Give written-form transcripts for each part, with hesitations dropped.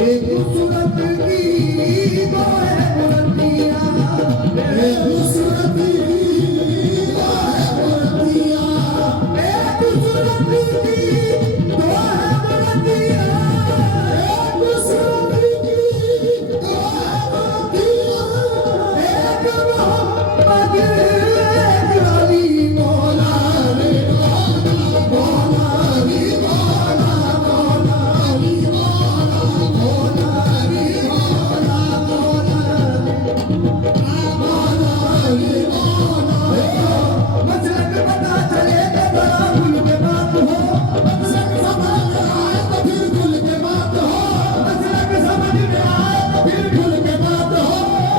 एक सूरत की दो है बुलंदियां, एक सूरत की दो है बुलंदियां, एक सूरत की दो है बुलंदियां, एक सूरत की दो है बुलंदियां, एक मोहब्बत एक अली मौला रे मौला रे मौला मौला रे मौला रे मौला मौला रे मौला। मसलक पता चले तो बड़ा गुल के बात हो, मसलक समझ में आए तो फिर गुल के बात हो, मसलक समझ में आए तो फिर गुल के बात हो।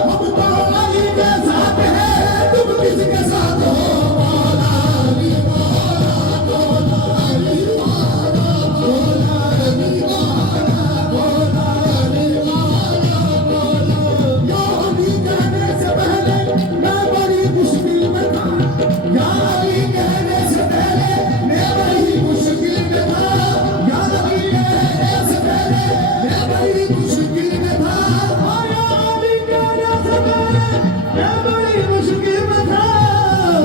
हम तो अली के साथ हैं, तुम किसके साथ हो? मौला रे मौला मौला रे मौला मौला रे मौला मौला रे मौला मौला। या अली कहने से पहले मैं बड़ी मुश्किल में था, या अली कहने से पहले मैं बड़ी मुश्किल में था, या अली कहने से पहले मैं बड़ी मुश्किल में था, या अली कहने से पहले मैं बड़ी मुश्किल में था,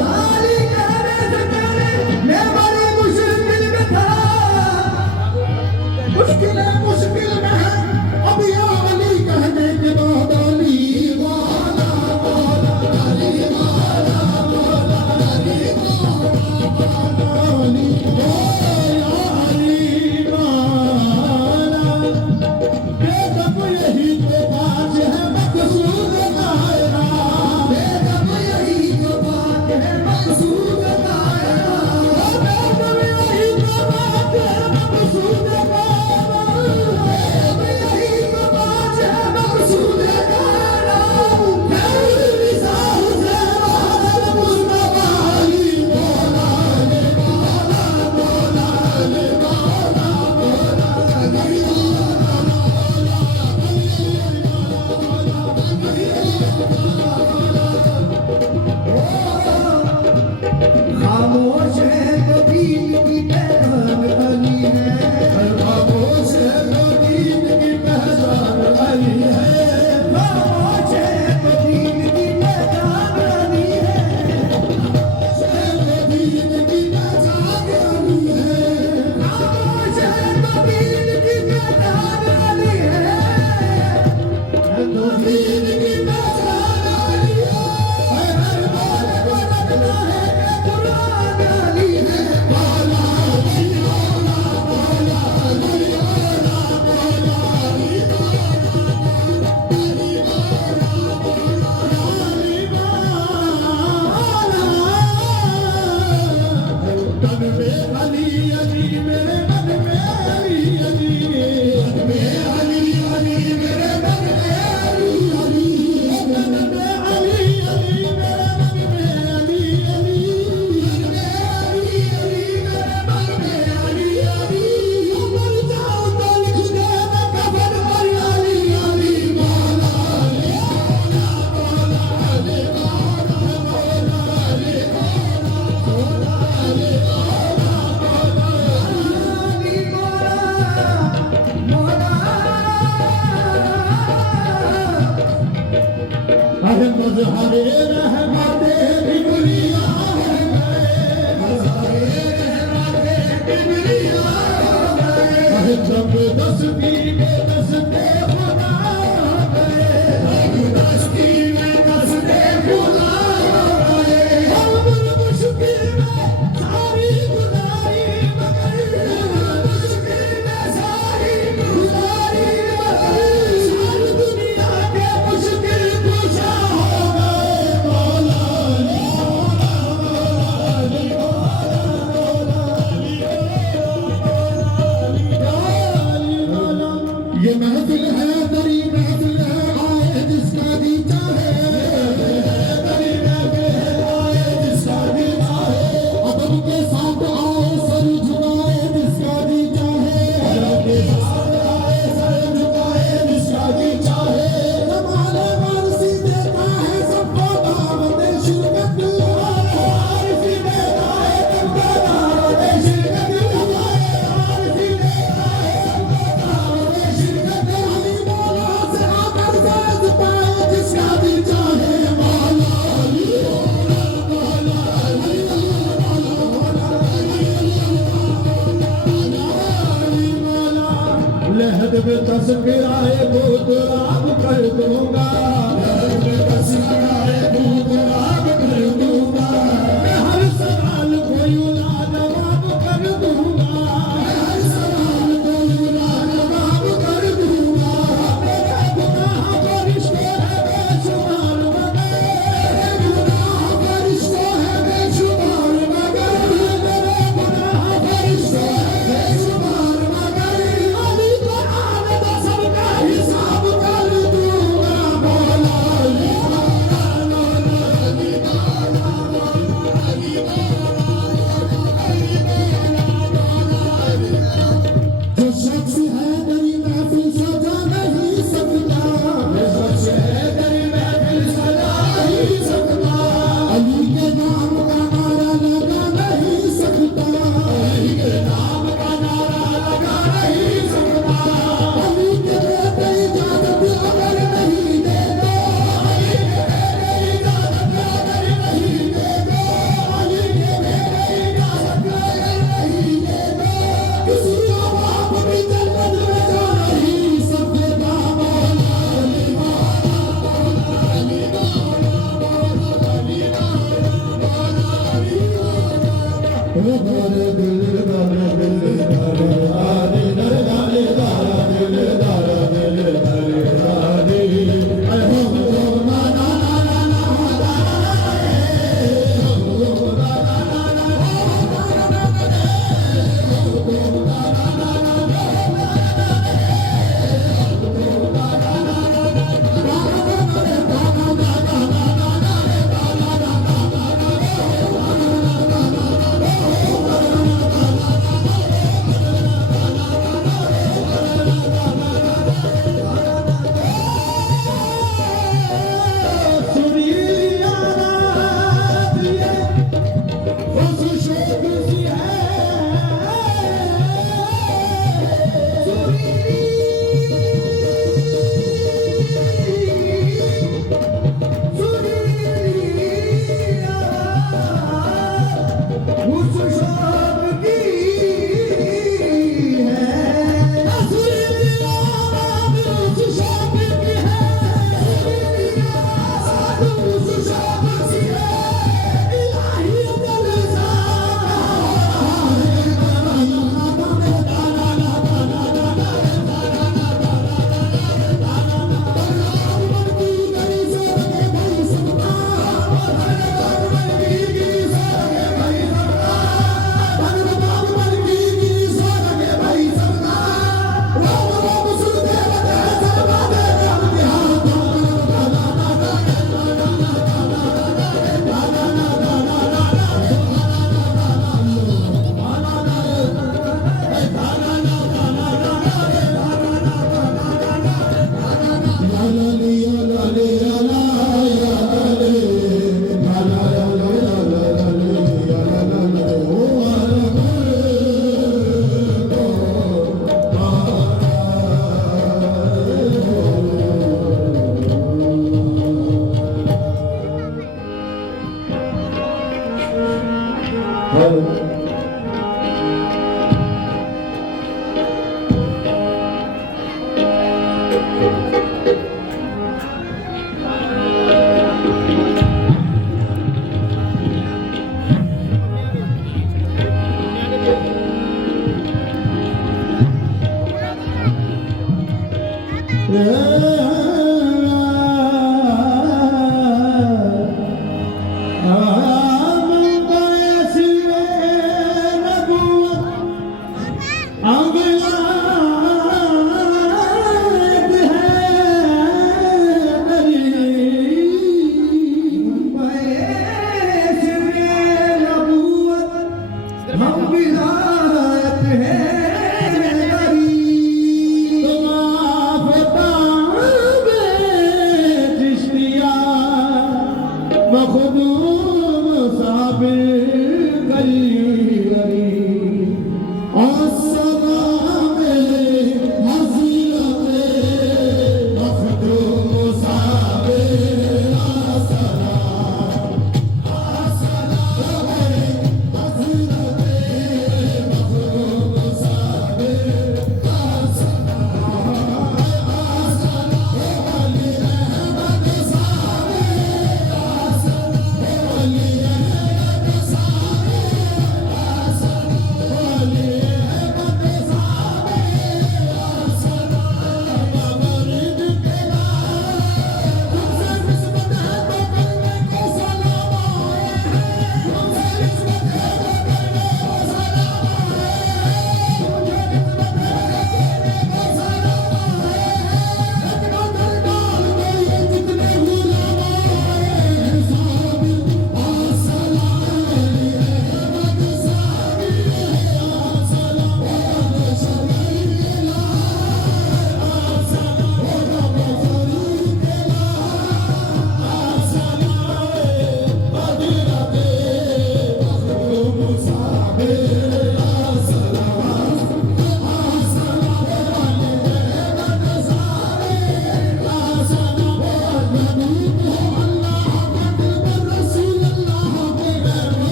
या अली कहने से पहले मैं बड़ी मुश्किल में था। मुश्किल में है अब या अली कहने के बाद अली मौला मौला अली मौला मौला अली मौला मौला अली या अली मौला। बेदब यही तो बात है मकसूद दायरा, बेदब यही तो बात है मकसूद दायरा, बेदब यही तो बात है मकसूद दायरा, बेदब यही तो बात है मकसूद दायरा। खैर निसा हुसैन वाला मुस्तफा अली मौला रे मौला मौला रे मौला मौला अली खामोश है तो दीन की पहचान अली है, खामोश है तो दीन की पहचान अली है, खामोश है तो दीन की पहचान अली है, खामोश है तो दीन की पहचान अली है, खामोश है तो दीन की पहचान अली है, तो दीन की पहचान अली है। हर बोल को रखना है कि कुरान अली है, मौला अली मौला मौला अली मौला मौला अली मन में अली अली मेरे मन में अली अली मन में अली अली मेरे मन में अली अली मन में अली अली मेरे मन में अली अली मन में अली अली मेरे मन में अली अली। मर जाऊं तो लिख देना कफन पर अली अली मौला अली मौला मौला अली मौला मौला अली मौला अली मज़हरे रहमते बिगड़िया है मज़हरे रहमते बिगड़िया है जब दस्ती में दस्ते खुदा गए, जब दस्ती में दस्ते खुदा गए, हम मुश्किल में सारी गुजारी मगर मुश्किल में सारी गुजारी मगर सारी दुनिया के मुश्किल पूछा हो गए मौला अली मौला मौला अली मौला। ये महफिल है तेरी महफिल है आए जिसका दी चाहे, तेरी महफिल है आए जिसका दी चाहे, अदब के साथ आए सर झुकाए जिसका दी चाहे, अदब के साथ आए सर झुकाए जिसका दी चाहे। जमाले वारसी देता है सबको दावत शिरकत, वारसी देता है सबको दावत शिरकत, वारसी देता है सबको दावत शिरकत। तस्कराए भूत राम कर दूंगा, तस्कराए भूत राम कर दूंगा, मैं हर सवाल को लाजवाब कर दूंगा, मैं हर सवाल को लाजवाब कर दूंगा, मेरे गुनाह फरिश्ते हैं बेशुमार मगर, मेरे गुनाह फरिश्ते हैं बेशुमार मगर, मेरे गुनाह फरिश्ते हैं बेशुमार मगर, अली को आने दो सबका हिसाब कर दूंगा, मौला अली जो शख्स है मेरी महफिल सजा नहीं सकता, जो शख्स है मेरी महफिल सजा नहीं सकता, अली के नाम का नारा लगा नहीं सकता, अली के नाम का नारा लगा नहीं सकता, अली के बेटे इजाजत अगर नहीं दे दो, अली के बेटे इजाजत अगर नहीं दे दो, अली के बेटे इजाजत अगर नहीं दे दो, किसी का बाप भी जन्नत में जा नहीं सकता, मौला अली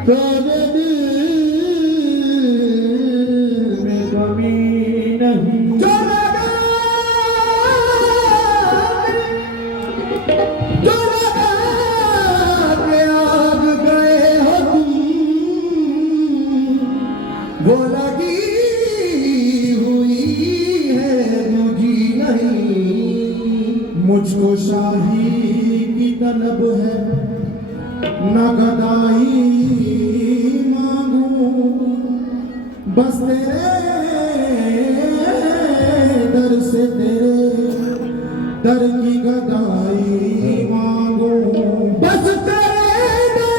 तेरे दिल में कमी नहीं। जो लगा के आग गए हो तुम, वो लगी हुई है मुझी नहीं। मुझको शाही की तलब है न गदाई मांगू, बस तेरे दर से तेरे दर की गदाई मांगू। बस तेरे दर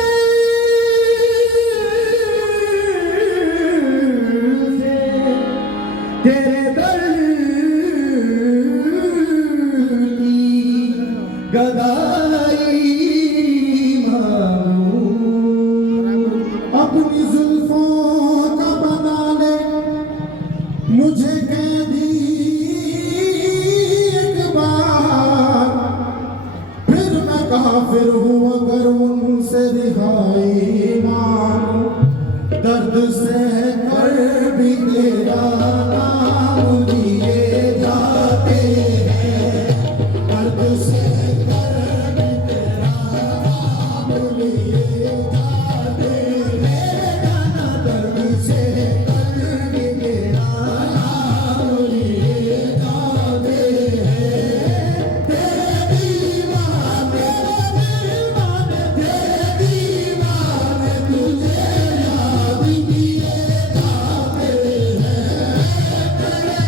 से तेरे दर की गदाई अपनी जुल्फों का बना ले मुझे कैदी एक बार, फिर मैं काफिर हूँ अगर उनसे रिहाई मांगूं। दर्द से कर भी तेरा नाम लिए जाते हैं, दर्द से कर भी तेरा नाम लिए जाते हैं। दर्द से कर भी तेरा नाम लिए जाते हैं। तेरे दीवाने तुझे याद किए जाते हैं। तेरे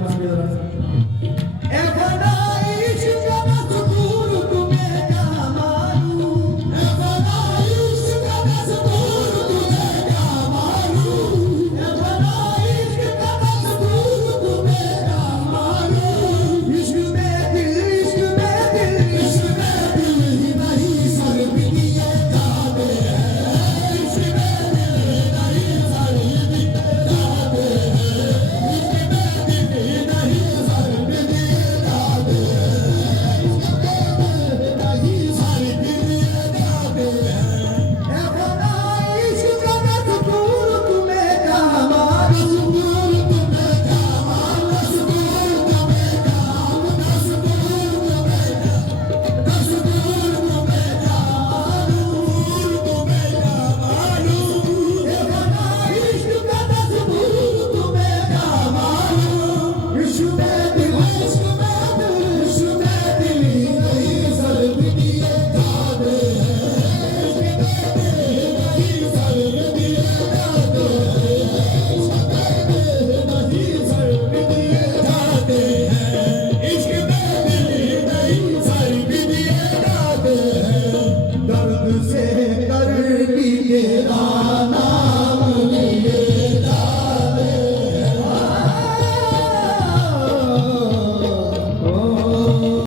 वापस की तरफ